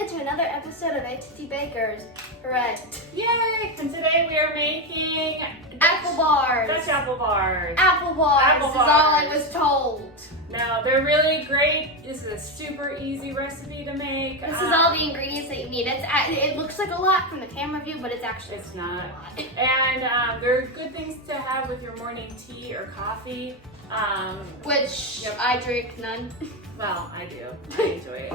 in to another episode of A.to.T Bakers. Hooray. Yay! And today we are making Apple bars. Dutch apple bars. Apple bars Apple is all I was told. Now, they're really great. This is a super easy recipe to make. This is all the ingredients that you need. It looks like a lot from the camera view, but it's actually It's not. And they're good things to have with your morning tea or coffee. Which Yep. I drink none. Well, I do. I enjoy it.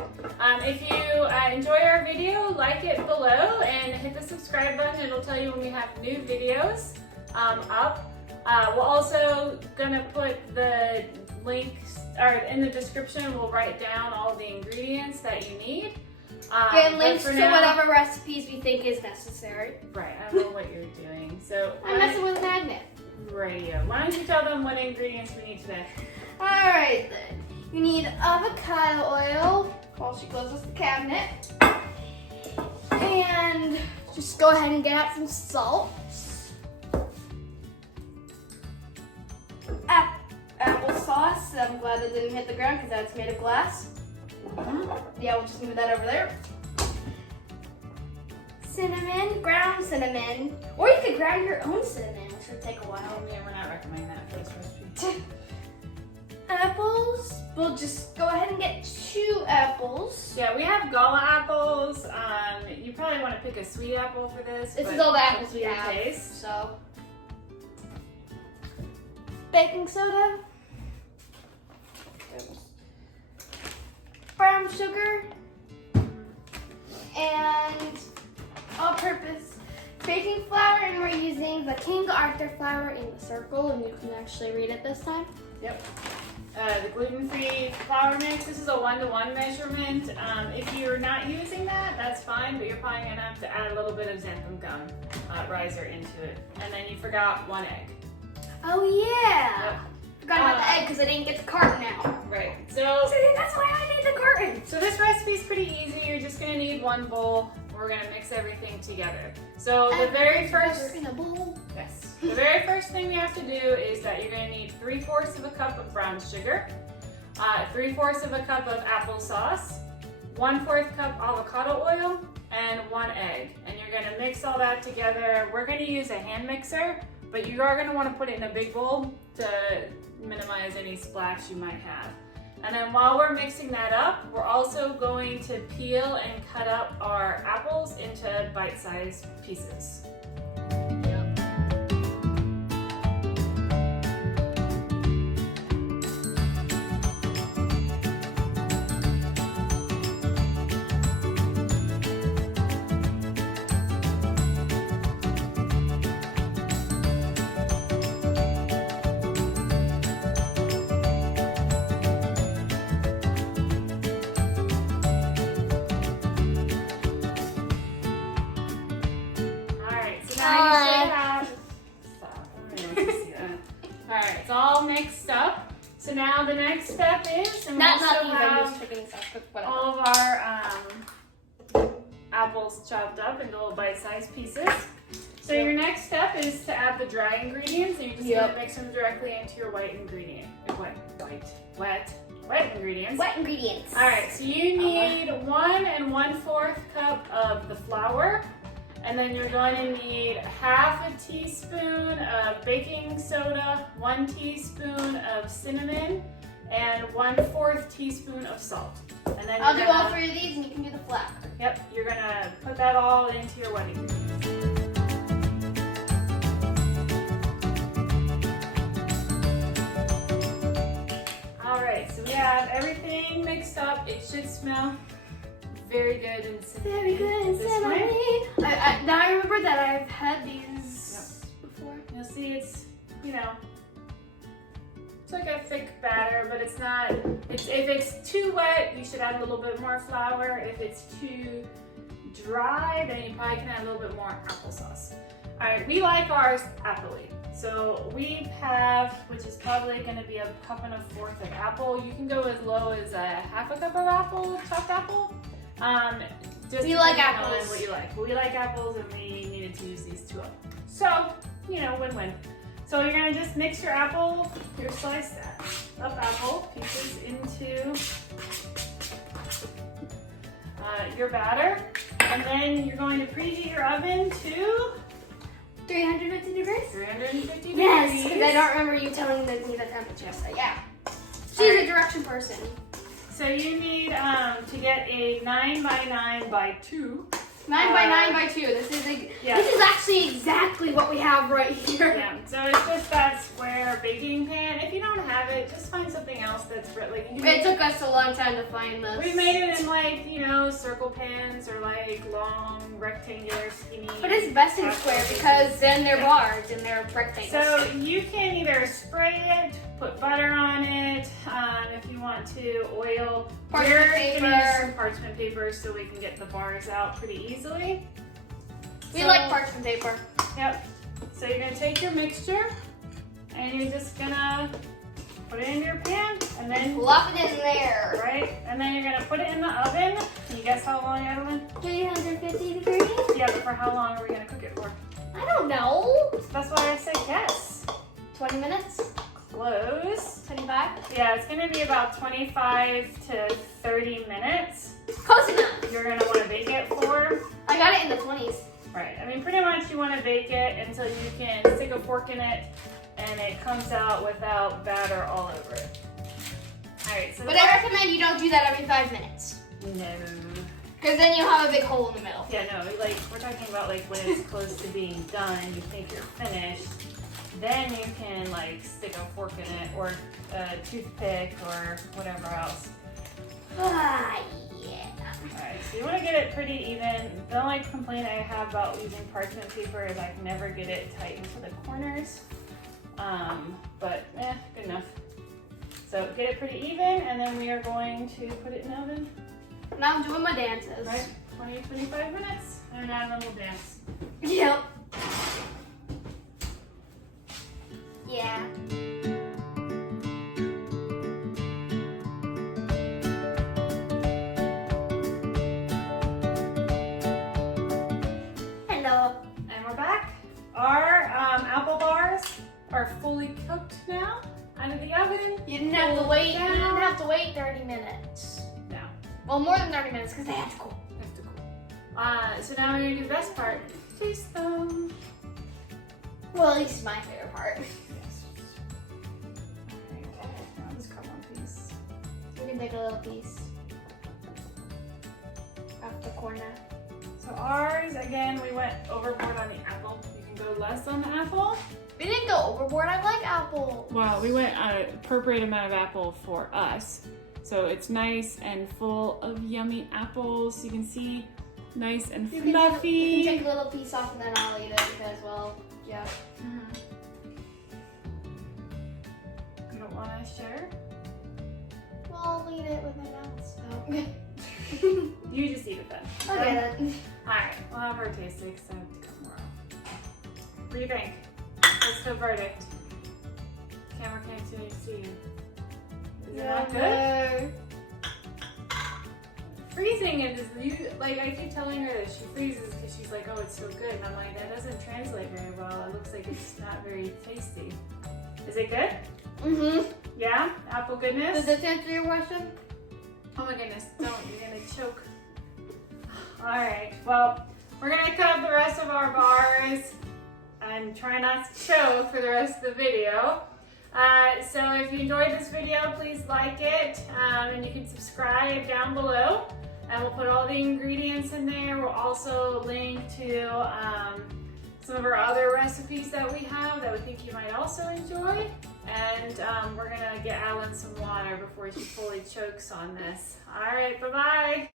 If you enjoy our video, like it below and hit the subscribe button. It'll tell you when we have new videos up. We're also gonna put the links in the description. We'll write down all the ingredients that you need. And links to whatever recipes we think is necessary. Right, I don't know what you're doing. So I'm messing with a magnet. Radio. Why don't you tell them what ingredients we need today? Alright then. You need avocado oil while she closes the cabinet. And just go ahead and get out some salt. Applesauce. I'm glad it didn't hit the ground because that's made of glass. Yeah, we'll just move that over there. Cinnamon, ground cinnamon. Or you could ground your own cinnamon, which would take a while. Yeah, we're not recommending that for this recipe. Apples. We'll just go ahead and get 2 apples. Yeah, we have gala apples. You probably want to pick a sweet apple for this. This but is all the up apples to we your have. taste. So, baking soda, brown sugar, and all-purpose baking flour. And we're using the King Arthur flour in the circle, and you can actually read it this time. Yep. The gluten-free flour mix. This is a 1-to-1 measurement. If you're not using that, that's fine, but you're probably gonna have to add a little bit of xanthan gum riser into it. And then you forgot 1 egg. Oh yeah! Yep. Forgot about the egg because I didn't get the carton out. Right. So That's why I need the carton. So this recipe is pretty easy. You're just gonna need 1 bowl. We're gonna mix everything together. So the very first, in a bowl. yes, the very first thing we have to do is that you're gonna need 3/4 of a cup of brown sugar, 3/4 of a cup of applesauce, 1/4 cup avocado oil, and 1 egg. And you're gonna mix all that together. We're gonna use a hand mixer, but you are gonna want to put it in a big bowl to minimize any splash you might have. And then while we're mixing that up, we're also going to peel and cut up our apples into bite-sized pieces. Alright, it's all mixed up. So now the next step is, and we also have all of our apples chopped up into little bite-sized pieces. So your next step is to add the dry ingredients, and you're just going to mix them directly into your wet ingredients. Wet ingredients. Alright, so you need 1 1/4 cup of the flour. And then you're going to need 1/2 teaspoon of baking soda, 1 teaspoon of cinnamon, and 1/4 teaspoon of salt. And then I'll do all 3 of these and you can do the flour. Yep, you're gonna put that all into your wet ingredients. All right, so we have everything mixed up. It should smell very good and cinnamon. Very good and cinnamon. Now I remember that I've had these before. You'll see it's, it's like a thick batter, but it's not, if it's too wet, you should add a little bit more flour. If it's too dry, then you probably can add a little bit more applesauce. All right, we like ours appley. So we have, which is probably gonna be 1 1/4 cups of apple. You can go as low as 1/2 cup of apple, chopped apple. Just We like depending on apples. what you like. We like apples and we needed to use these 2 up. So, win-win. So you're gonna just mix your sliced up apple pieces into your batter. And then you're going to preheat your oven to 350 degrees? 350 degrees. Yes, because I don't remember you telling me the temperature. So yeah. She's a direction person. So you need to get a 9 by 9 by 2. 9 by 9 by 2. This is actually exactly what we have right here. Yeah, so it's just that square baking pan. If you don't have it, just find something else that's really. It took us a long time to find this. We made it in like, you know, circle pans or like long, rectangular, skinny. But it's best in square because then they're bars and they're rectangles. So you can either spray it, put butter on it, if you want to, oil. Parchment paper. Use some parchment paper so we can get the bars out pretty easily. We like parchment paper. Yep. So you're gonna take your mixture and you're just gonna put it in your pan and then plop it in there. Right? And then you're gonna put it in the oven. Can you guess how long, Evelyn? 350 degrees? Yeah, but for how long are we gonna cook it for? I don't know. That's why I said guess. 20 minutes? Close. 25? Yeah, it's gonna be about 25 to 30 minutes. Close enough. You're gonna wanna bake it for. I got it in the 20s. Right, I mean pretty much you wanna bake it until you can stick a fork in it and it comes out without batter all over it. All right, so. But I recommend you don't do that every 5 minutes. No. Because then you'll have a big hole in the middle. Yeah, no, like we're talking about like when it's close to being done, you think you're finished. Then you can like stick a fork in it or a toothpick or whatever else. Ah, yeah. Alright, so you want to get it pretty even. The only complaint I have about using parchment paper is I can never get it tight into the corners. But good enough. So get it pretty even and then we are going to put it in the oven. Now I'm doing my dances. Right, 20-25 minutes and then we'll dance. Yep. Yeah. Hello. And we're back. Our apple bars are fully cooked now out of the oven. You didn't have to wait. You didn't have to wait 30 minutes. No. Well, more than 30 minutes because they have to cool. Have to cool. So now we're gonna do the best part. Taste them. Well, at least it's my favorite part. Yes. Alright, now just cut one piece. You can take a little piece off the corner. So ours, again, we went overboard on the apple. You can go less on the apple. We didn't go overboard. I like apple. Well, we went a appropriate amount of apple for us. So it's nice and full of yummy apples. You can see nice and fluffy. You can take a little piece off and then I'll eat it because, well, yeah. You don't want to share? Well, I'll eat it with my mouth, so. You just eat it then. Okay then. Alright, we'll have our tasting because I have to cut more off. What do you think? What's the verdict? Camera can't see you. Is it not good? Freezing it is, like I keep telling her that she freezes because she's like, oh, it's so good. And I'm like, that doesn't translate very well. It looks like it's not very tasty. Is it good? Mm-hmm. Yeah? Apple goodness? Does this answer your question? Oh my goodness, don't, you're gonna choke. Alright, well, we're gonna cut up the rest of our bars and try not to choke for the rest of the video. So if you enjoyed this video, please like it, and you can subscribe down below. And we'll put all the ingredients in there. We'll also link to some of our other recipes that we have that we think you might also enjoy. And we're gonna get Alan some water before she fully chokes on this. All right, bye-bye.